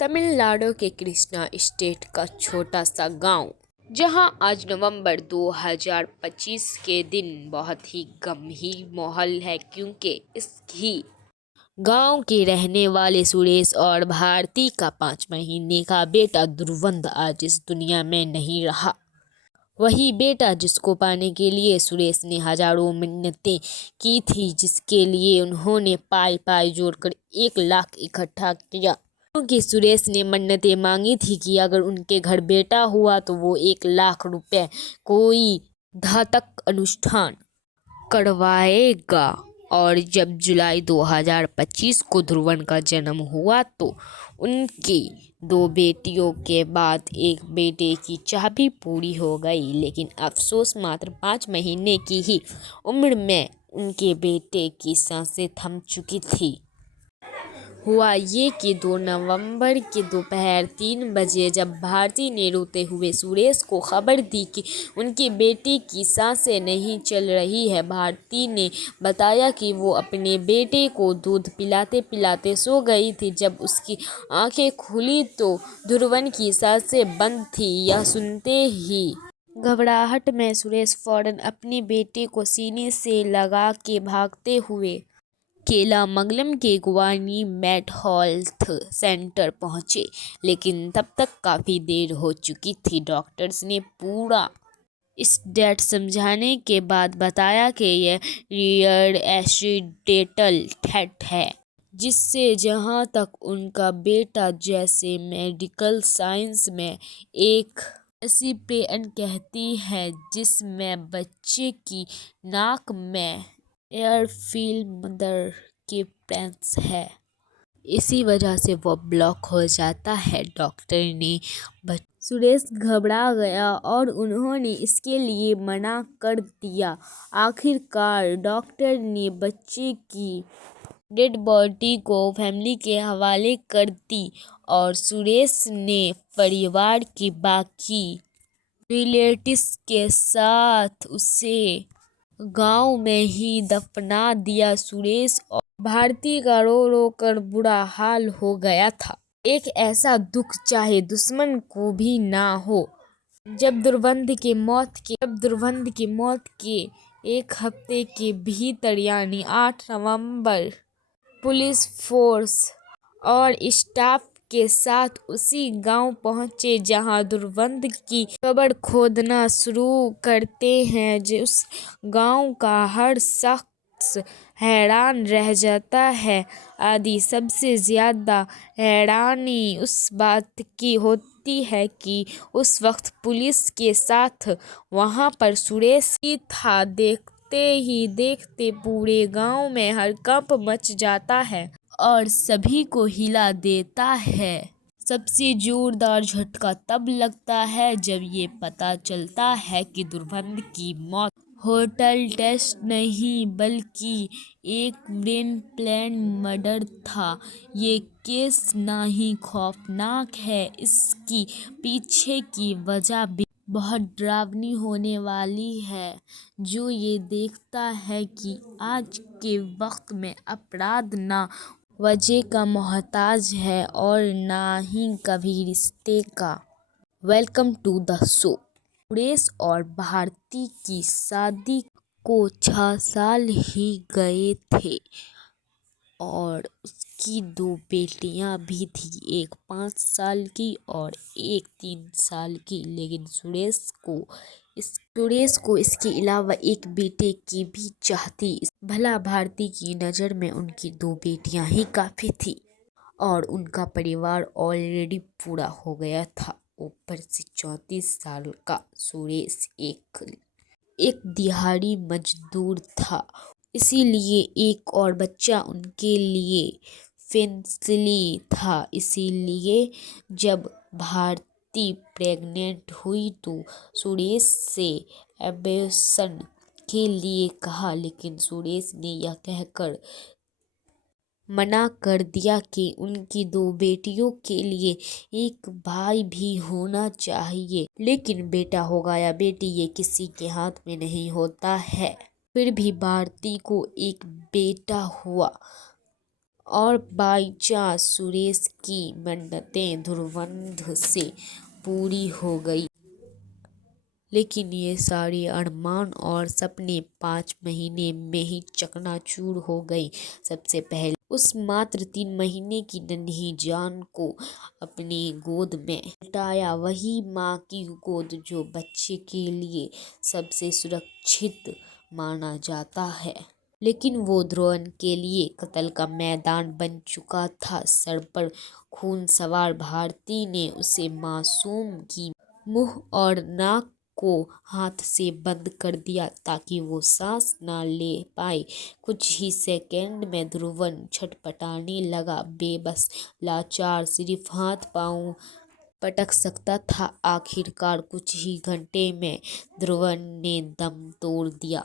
तमिलनाडु के कृष्णा स्टेट का छोटा सा गांव, जहां आज नवंबर 2025 के दिन बहुत ही गंभीर माहौल है, क्योंकि इस ही गांव के रहने वाले सुरेश और भारती का 5 महीने का बेटा ध्रुवंत आज इस दुनिया में नहीं रहा। वही बेटा जिसको पाने के लिए सुरेश ने हजारों मिन्नतें की थी, जिसके लिए उन्होंने पाई पाई जोड़कर 1 लाख इकट्ठा किया, क्योंकि सुरेश ने मन्नतें मांगी थी कि अगर उनके घर बेटा हुआ तो वो 1 लाख रुपए कोई घातक अनुष्ठान करवाएगा। और जब जुलाई 2025 को ध्रुवन का जन्म हुआ तो उनकी 2 बेटियों के बाद एक बेटे की चाह भी पूरी हो गई, लेकिन अफसोस मात्र 5 महीने की ही उम्र में उनके बेटे की सांसें थम चुकी थी। हुआ ये कि 2 नवंबर के दोपहर 3 बजे जब भारती ने रोते हुए सुरेश को खबर दी कि उनकी बेटी की सांसें नहीं चल रही है, भारती ने बताया कि वो अपने बेटे को दूध पिलाते पिलाते सो गई थी। जब उसकी आंखें खुली तो ध्रुवन की सांसें बंद थी। यह सुनते ही घबराहट में सुरेश फौरन अपने बेटे को सीने से लगा के भागते हुए केलामंगलम के गुवानी मेट हेल्थ सेंटर पहुंचे, लेकिन तब तक काफ़ी देर हो चुकी थी। डॉक्टर्स ने पूरा इस डेट समझाने के बाद बताया कि यह रियर एक्सीडेंटल डेथ है, जिससे जहां तक उनका बेटा जैसे मेडिकल साइंस में एक ऐसी पेन कहती है जिसमें बच्चे की नाक में एयर फिल्म मदर के प्रेस है, इसी वजह से वो ब्लॉक हो जाता है। डॉक्टर ने सुरेश घबरा गया और उन्होंने इसके लिए मना कर दिया। आखिरकार डॉक्टर ने बच्चे की डेड बॉडी को फैमिली के हवाले कर दी और सुरेश ने परिवार के बाकी रिलेटिव्स के साथ उसे गांव में ही दफना दिया। सुरेश और भारती का रो रो कर बुरा हाल हो गया था। एक ऐसा दुख चाहे दुश्मन को भी ना हो। जब ध्रुवंत की मौत के 1 हफ्ते के भीतर यानी 8 नवंबर पुलिस फोर्स और स्टाफ के साथ उसी गांव पहुंचे जहां ध्रुवंत की कब्र खोदना शुरू करते हैं। उस गांव का हर शख्स हैरान रह जाता है। आदि सबसे ज्यादा हैरानी उस बात की होती है कि उस वक्त पुलिस के साथ वहां पर सुरेश ही था। देखते ही देखते पूरे गांव में हड़कंप मच जाता है और सभी को हिला देता है। सबसे जोरदार झटका तब लगता है जब ये पता चलता है कि ध्रुवंत की मौत होटल टेस्ट नहीं बल्कि एक ब्रेन प्लान मर्डर था। ये केस ना ही खौफनाक है, इसकी पीछे की वजह भी बहुत डरावनी होने वाली है, जो ये देखता है कि आज के वक्त में अपराध ना वजह का मोहताज है और ना ही कभी रिश्ते का। Welcome to the show. Suresh और भारती की शादी को 6 साल ही गए थे और उसकी 2 बेटियां भी थी, एक 5 साल की और एक 3 साल की। लेकिन सुरेश को इसके अलावा एक बेटे की भी चाह थी। भला भारती की नज़र में उनकी 2 बेटियां ही काफ़ी थी और उनका परिवार ऑलरेडी पूरा हो गया था। ऊपर से 34 साल का सुरेश एक दिहाड़ी मजदूर था, इसीलिए एक और बच्चा उनके लिए फेंसिली था। इसीलिए जब भारती प्रेग्नेंट हुई तो सुरेश से एबॉर्शन के लिए कहा, लेकिन सुरेश ने यह कहकर मना कर दिया कि उनकी 2 बेटियों के लिए एक भाई भी होना चाहिए। लेकिन बेटा होगा या बेटी, ये किसी के हाथ में नहीं होता है। फिर भी भारती को एक बेटा हुआ और बाई चांस सुरेश की मन्नतें ध्रुवंध से पूरी हो गई। लेकिन ये सारे अरमान और सपने 5 महीने में ही चकनाचूर हो गए। सबसे पहले उस मात्र 3 महीने की नन्ही जान को अपनी गोद में उठाया, वही माँ की गोद जो बच्चे के लिए सबसे सुरक्षित माना जाता है। लेकिन वो ध्रुवन के लिए कत्ल का मैदान बन चुका था। सर पर खून सवार भारती ने उसे मासूम की मुंह और नाक को हाथ से बंद कर दिया ताकि वो सांस ना ले पाए। कुछ ही सेकंड में ध्रुवन छटपटाने लगा, बेबस, लाचार, सिर्फ हाथ पांव पटक सकता था। आखिरकार कुछ ही घंटे में ध्रुवन ने दम तोड़ दिया।